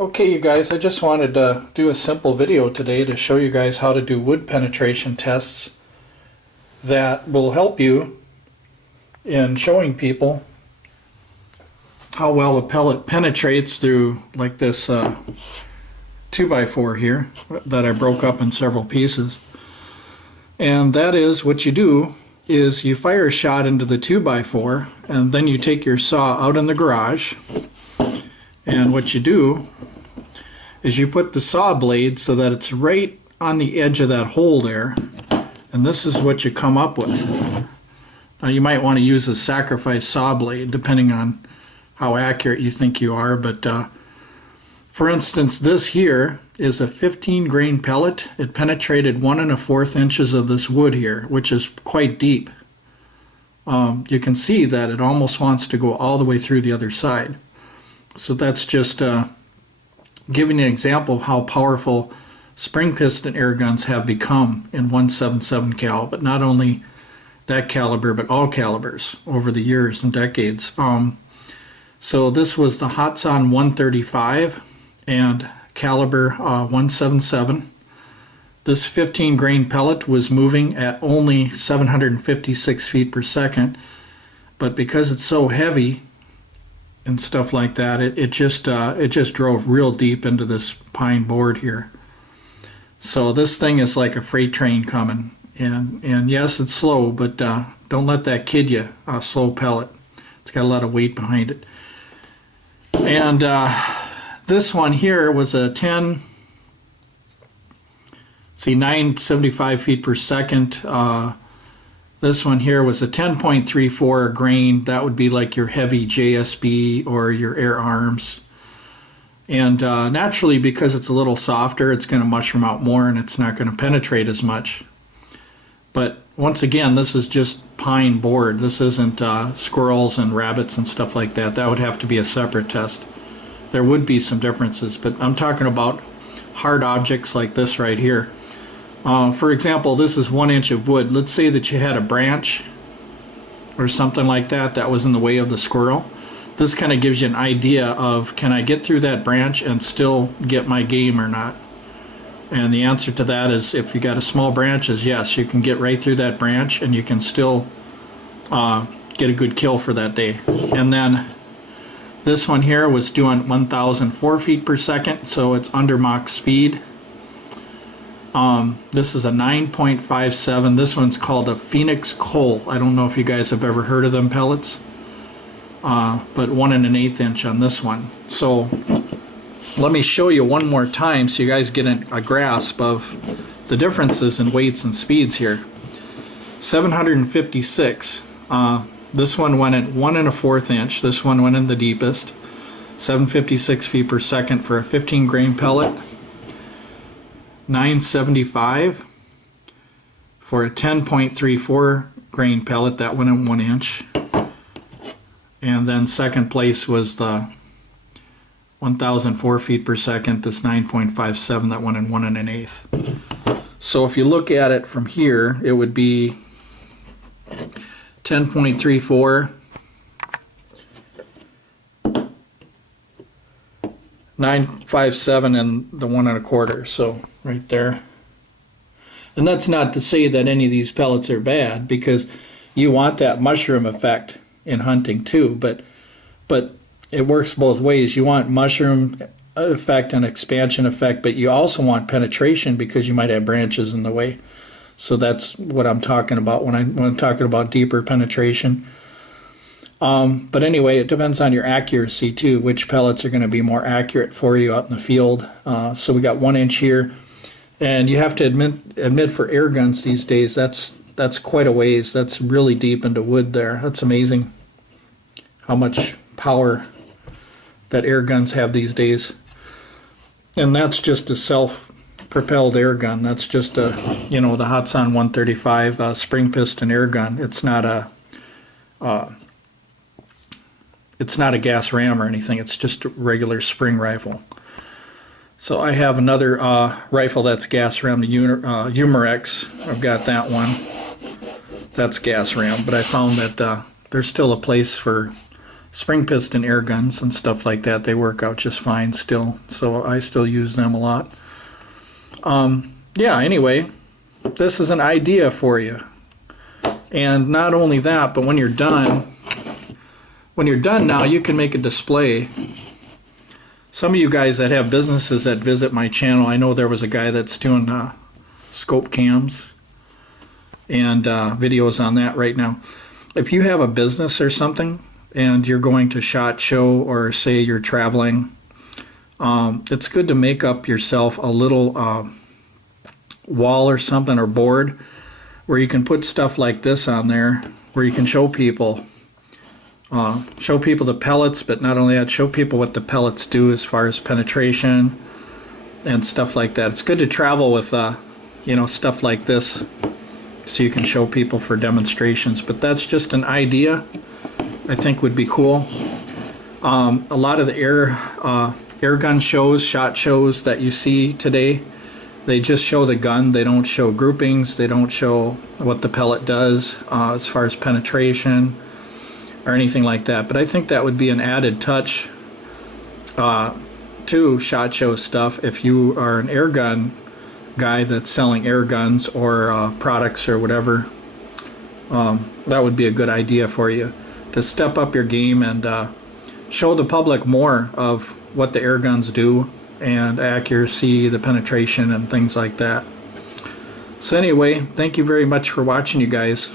Okay, you guys, I just wanted to do a simple video today to show you guys how to do wood penetration tests that will help you in showing people how well a pellet penetrates through like this 2x4 here that I broke up in several pieces. And that is, what you do is you fire a shot into the 2x4 and then you take your saw out in the garage, and what you do is you put the saw blade so that it's right on the edge of that hole there, and this is what you come up with. Now you might want to use a sacrifice saw blade depending on how accurate you think you are, but for instance, this here is a 15 grain pellet. It penetrated 1 1/4 inches of this wood here, which is quite deep. You can see that it almost wants to go all the way through the other side. So that's just giving an example of how powerful spring piston air guns have become in 177 cal, but not only that caliber, but all calibers over the years and decades. So this was the Hatsan 135 and caliber 177. This 15 grain pellet was moving at only 756 feet per second, but because it's so heavy and stuff like that, it just drove real deep into this pine board here. So this thing is like a freight train coming, and yes, it's slow, but don't let that kid you. A slow pellet, it's got a lot of weight behind it. And this one here was a 975 feet per second. This one here was a 10.34 grain. That would be like your heavy JSB or your Air Arms. And naturally, because it's a little softer, it's going to mushroom out more and it's not going to penetrate as much. But once again, this is just pine board. This isn't squirrels and rabbits and stuff like that. That would have to be a separate test. There would be some differences, but I'm talking about hard objects like this right here. For example, this is 1 inch of wood. Let's say that you had a branch or something like that that was in the way of the squirrel. This kind of gives you an idea of, can I get through that branch and still get my game or not? And the answer to that is, if you got a small branch, is yes, you can get right through that branch and you can still get a good kill for that day. And then this one here was doing 1,004 feet per second, so it's under Mach speed. This is a 9.57. This one's called a Phoenix Coal. I don't know if you guys have ever heard of them pellets, but 1 1/8 inch on this one. So let me show you one more time so you guys get a grasp of the differences in weights and speeds here. 756. This one went at 1 1/4 inch. This one went in the deepest. 756 feet per second for a 15 grain pellet. 975 for a 10.34 grain pellet. That went in 1 inch. And then second place was the 1,004 feet per second, this 9.57, that went in 1 1/8. So if you look at it from here, it would be 10.34, 957, and the 1 1/4. So right there. And that's not to say that any of these pellets are bad, because you want that mushroom effect in hunting too, but it works both ways. You want mushroom effect and expansion effect, but you also want penetration because you might have branches in the way. So that's what I'm talking about when I'm talking about deeper penetration. But anyway, it depends on your accuracy too, which pellets are going to be more accurate for you out in the field. So we got 1 inch here, and you have to admit for air guns these days, that's quite a ways. That's really deep into wood there. That's amazing how much power that air guns have these days. And that's just a self-propelled air gun. That's just a, the Hatsan 135 spring piston air gun. It's not a gas ram or anything. It's just a regular spring rifle. So I have another rifle that's gas ram, the Humerex. I've got that one. That's gas ram, but I found that there's still a place for spring piston air guns and stuff like that. They work out just fine still, so I still use them a lot. Yeah, anyway, this is an idea for you. And not only that, but when you're done now, you can make a display. Some of you guys that have businesses that visit my channel, I know there was a guy that's doing scope cams and videos on that right now. If you have a business or something and you're going to SHOT Show, or say you're traveling, it's good to make up yourself a little wall or something, or board, where you can put stuff like this on there, where you can show people the pellets, but not only that, show people what the pellets do as far as penetration and stuff like that. It's good to travel with you know, stuff like this, so you can show people for demonstrations. But that's just an idea I think would be cool. A lot of the air gun shows, SHOT Shows that you see today, they just show the gun. They don't show groupings. They don't show what the pellet does as far as penetration or anything like that. But I think that would be an added touch to SHOT Show stuff if you are an air gun guy that's selling air guns or products or whatever. That would be a good idea for you to step up your game and show the public more of what the air guns do, and accuracy, the penetration, and things like that. So anyway, thank you very much for watching, you guys.